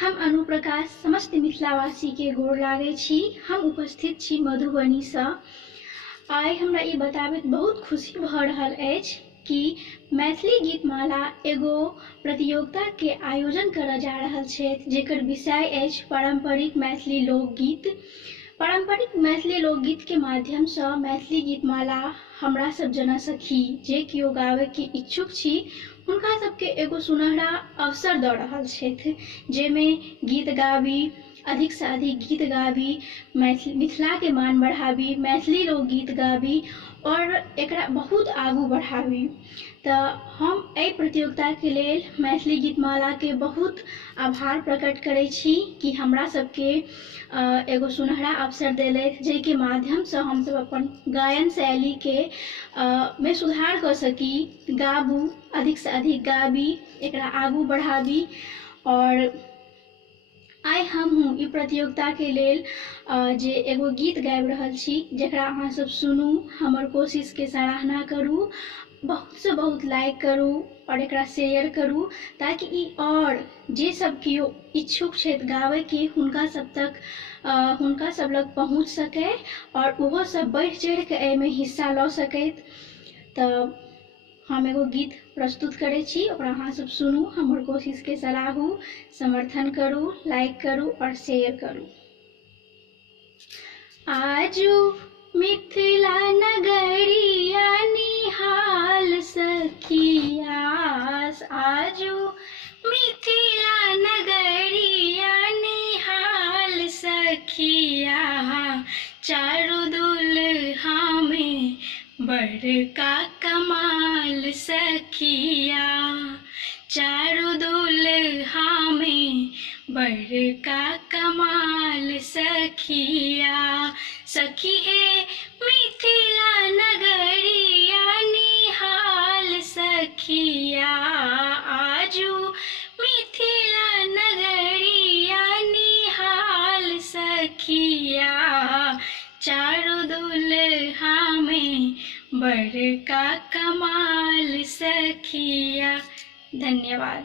हम अनुप्रकाश समस्त मिथिलावासी के गोर लागे छी। हम उपस्थित छी मधुबनी से। आइ हमरा ई बताबैत बहुत खुशी भ रहल अछि कि मैथिली गीतमाला एगो प्रतियोगिता के आयोजन करऽ जा रहल छथि, जेकर विषय अछि पारंपरिक मैथिली लोकगीत। पारंपरिक मैथिली लोकगीत के माध्यम से मैथिली गीतमाला हमरा सब जना सखी जे कियो गावे के इच्छुक छी हुनका सबके एगो सुनहरा अवसर दऽ रहल छथि, जेमे गीत गाबी, अधिक से अधिक गीत गाबी, मिथिला के मान बढ़ाबी, मैथिली लोकगीत गाबी और एकरा बहुत आगू बढ़ाबी। तऽ हम एहि प्रतियोगिता के लेल मैथिली गीतमाला के बहुत आभार प्रकट करै छी कि हमरा सबके एगो सुनहरा अवसर देलथि, जेके माध्यम से हम सब अपन गायन शैली के में सुधार कर सकी, गाबू, अधिक से अधिक गाबी, एकरा आगू बढ़ाबी। और आइ हम ई प्रतियोगिता के लेल जे एगो गीत गाबि रहल छी, जेकरा अहाँ सब सुनू, हमर कोशिश के सराहना करू, बहुत से बहुत लाइक करू और एकरा शेयर करू, ताकि ई और जे सब कियो इच्छुक छथि गावे के हुनका सब लग पहुंच सके और ओहो सब बढ़ चढ़ के एमे हिस्सा लऽ सकैत। तऽ हम एगो गीत प्रस्तुत करे छी, ओकरा अहाँ सब सुनू, हमर कोशिश के सराहू, समर्थन करू, लाइक करू और शेयर करू। आजू मिथिला नगरिया निहाल सखियास, आजू मिथिला नगरिया निहाल सखिया, चारू दुल्हा में बड़का कमाल सखिया, चारू दुल्हा में बड़का कमाल सखिया। सखी ए मिथिला नगरिया निहाल सखिया, आजू मिथिला नगरिया निहाल सखिया, चारू दुल्हा में बड़का कमाल सखिया। धन्यवाद।